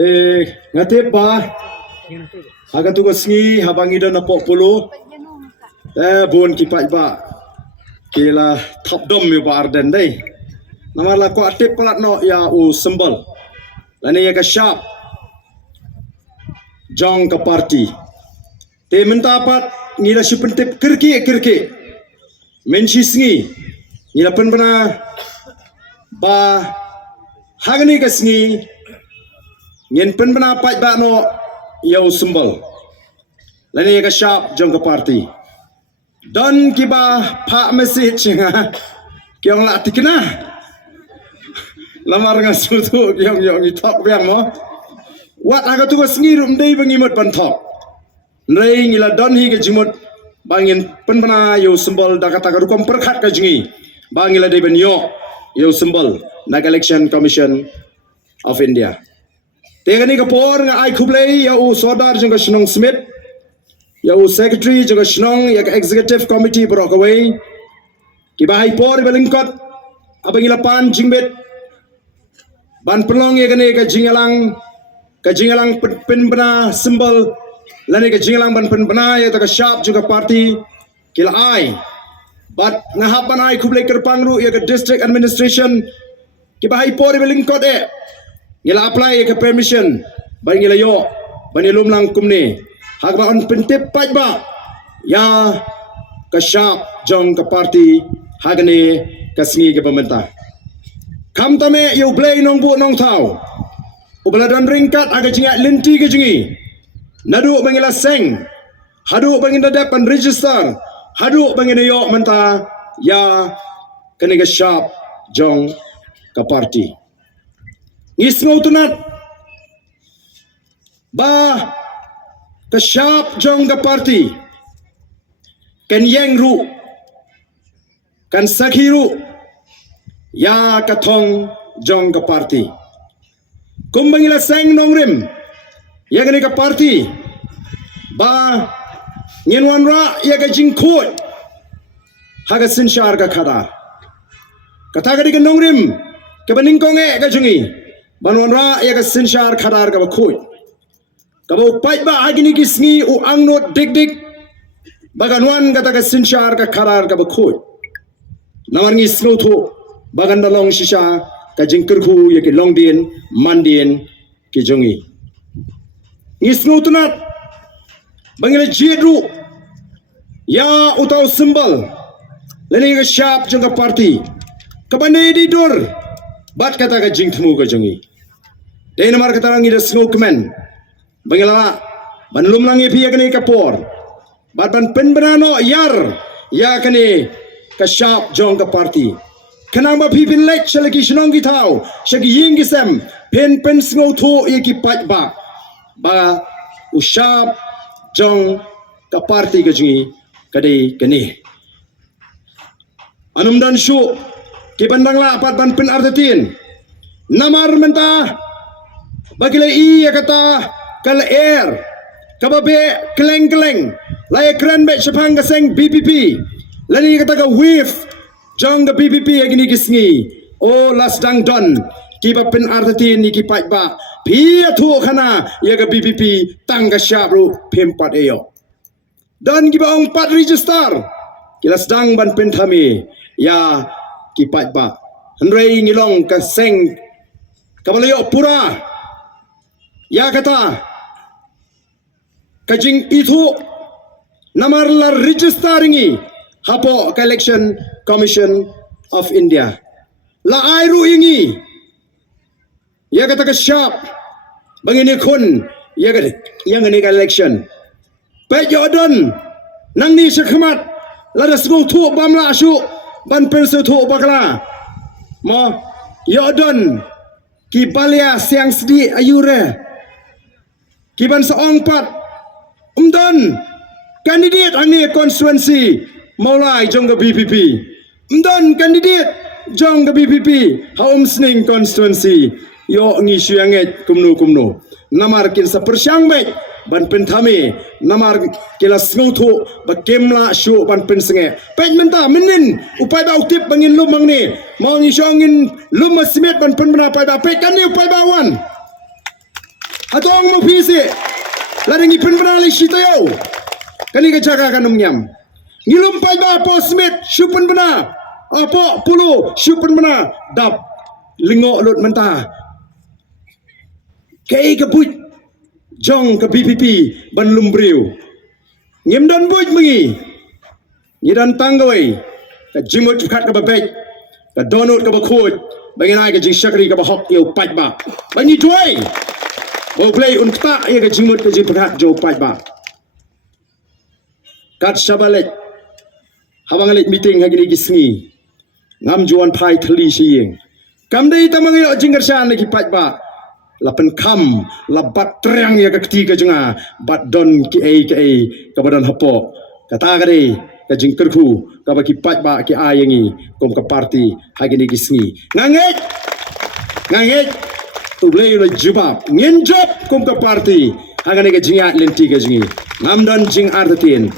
Te ngate ba haga tu ngi habang ida na polo bon kipai ba kila top dom yo ba arden dai namar la ko atip palat no ya u sembal lani ya ka sharp jong ka party te menta pat ngila supentip kirki menchis ngi ngila pen bana ba hagani ka sngi ngin pen bana pat ba no ya u sembal lani ya ka sharp jong ka party don kiba pa message nga kyong la tikna lamar nga sutu kyong ni top yang mo wat aga tu ngi rum dei bangi mot ban top nei ngila don hi ke jimot bangin penbana yo sembol da kata ka kom perkhat ka jingi bangila dei ben yo sembol nak election commission of India tegani ka por nga ai khublei ya u sodar jong ka snong smith ya u secretary jong ka snong ya executive committee brok away ki bahai por belingkot abangila pan jingbet ban pelong ya gane ka jingalang penbana sembol lani ka jingalang ban penbana ya ta ka sharp juga party kila ai but ngahapan ai khublei kerpangru ya ka district administration ki bahai por belingkot ngila apply ka permission ban ngila yo ban ilum lang kumni hagba on pentip paj ba ya ka sharp jong ka party hagane ka sngi ka pemerintah kam tame yo blay nong bu nong thau ubaladan ringkat aga jingat linti ke jingi nadu bangila seng hadu bangina depan register hadu bangina yo menta ya kani ka sharp jong ka party ngisngau tunat ba ka sharp jong ka party kan yang ru kan sakhiru ya kathong jong ka party kumbangila seng nongrim ya gani ka party ba nyenwan ra ya ka jingkhot haga sinshar ka khada katha gadi ka nongrim ke baning konge ka jungi banwan ra ya ka sinshar khadar ka khoi ka bo pai ba agini ki sngi u angnot dik baganwan kata ka sinshar ka khadar ka khoi namar ngi sno tho bagan dalong shisha ka jingkir khu ya ki longdien mandien ki jongi ngisnu tunat bangila jedru ya utau sembal leni ka sharp jong party ka bane di dor bat kata ka jingthmu ka jongi dei namar kata ngi da snow kemen bangila banlum langi phi ya ka por bat ban pen banano yar ya kani ka sharp jong ka party kanang ba pipin lek shalaki shnong gi thau shaki ying gi sem pen snow tho ye ki pat ba usap jong ka party ka jingi kadai kani anum dan shu ki bandang la pat ban pen ardatin namar menta bagile i ya kata kal air kababe kleng la ekran be chapang ka seng BPP lani kata ka wave jong the PPP agni kisngi o last dang don kiba pen arthati ni ki pai ba phi athu khana ya ga PPP tang ga shabru phem pat eyo don kiba ong pat register kilas dang ban pen thami ya ki pai ba hanrei ngilong ka seng kabalayo pura ya kata kajing ithu namar la registeringi hapo election commission of India la airu ingi ya kata ka sharp bangini khun ya ga yang ni election pe jordan nang ni sekhmat la dasgo thu bamla asu ban pensu thu bakla mo jordan ki balia siang sedi ayure ki ban saong pat umdan candidate ani constituency Maulai jong ke BPP mdan candidate jong ke BPP haum sning constituency yo ngi syuanget kumno namar kin sa persyang baik ban penthame namar kila sngutu ba kemla shu ban pensenge pej menta menin upai ba utip bangin lumang ni mau ngi syongin lum smet ban pen bana pai ba pej kan ni upai ba wan Atong mo pisi. Ladang ipin penali sitayo. Kani ka jaga kan umnyam. Ngilumpay ba po Smith syupen bena. Apa pulu syupen bena. Dap lingok lut mentah. Kei ke buj jong ke PPP ban lumbriu. Ngim dan buj mengi. Ngidan tanggoi. Ka jimut kat ke babek. Ka donut ke bakut. Bagi naik ke jing syakri ke bahok yo pat ba. Bagi tuai. Mau play unta ya ke jimut ke jing pekat jo pat ba. Kat syabalik. Habang alik meeting hagi ni gisngi. Ngam juan pai thali siyeng. Kam dei tamang yo jing kersan lagi pat ba. Lapan kam labat terang ya ke ketiga jenga bat don ki ke badan hapok. Kata kade ke jing kerku ke bagi pat ba ki ayengi kom ke parti hagi ni gisngi. Ngangit tu blay lo jubab ngenjop kom ke parti hagi ni ke jingat lenti ke jingi. Ngam don jing artin